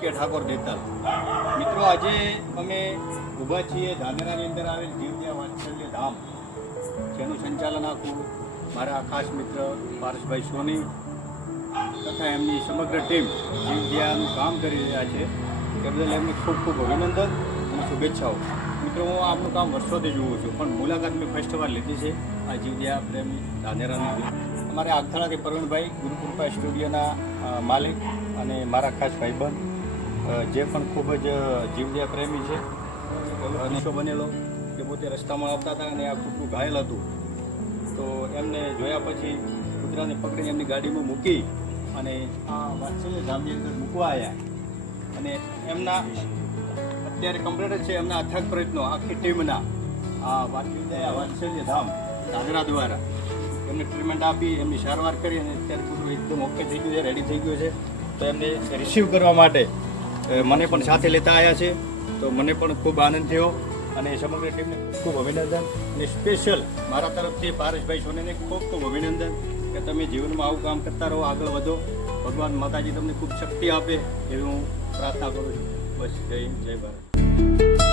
કે ઠાકોર દેતાલ મિત્રો, આજે અમે ઊભા છીએ ધાનેરાની અંદર આવેલ જીવદયા વાત્સલ્ય ધામ, જેનું સંચાલન આખું મારા ખાસ મિત્ર પારસભાઈ સોની તથા એમની સમગ્ર ટીમ જીવદયાનું કામ કરી રહ્યા છે. એ બદલ એમને ખૂબ ખૂબ અભિનંદન અને શુભેચ્છાઓ. મિત્રો, હું આપનું કામ વર્ષોથી જોઉં છું, પણ મુલાકાત મેં ફર્સ્ટ વાર લીધી છે આ જીવદયા પ્રેમી ધાનેરાની. અમારે આગથાણાથી પ્રવીણભાઈ ગુરુકૃપા સ્ટુડિયોના માલિક અને મારા ખાસ ભાઈબંધ જે પણ ખૂબ જ જીવદયા પ્રેમી છે. અને શો બનેલો કે પોતે રસ્તામાં આવતા હતા અને આ કૂતરું ઘાયલ હતું, તો એમને જોયા પછી કૂતરાને પકડીને એમની ગાડીમાં મૂકી અને આ વાત્સલ્ય ધામની અંદર મૂકવા આવ્યા. અને એમના અત્યારે કમ્પ્લીટ છે એમના અથાગ પ્રયત્નો આખી ટીમના આ વાત્સલ્ય ધામ ધાનેરા દ્વારા એમને ટ્રીટમેન્ટ આપી, એમની સારવાર કરી અને અત્યારે કૂતરું એકદમ ઓકે થઈ ગયું છે, રેડી થઈ ગયું છે. તો એમને રિસીવ કરવા માટે મને પણ સાથે લેતા આવ્યા છે, તો મને પણ ખૂબ આનંદ થયો અને સમગ્ર ટીમને ખૂબ અભિનંદન. અને સ્પેશિયલ મારા તરફથી પારસભાઈ સોનીને ખૂબ ખૂબ અભિનંદન કે તમે જીવનમાં આવું કામ કરતા રહો, આગળ વધો. ભગવાન માતાજી તમને ખૂબ શક્તિ આપે એવી હું પ્રાર્થના કરું છું. બસ, જય હિન્દ, જય ભારત.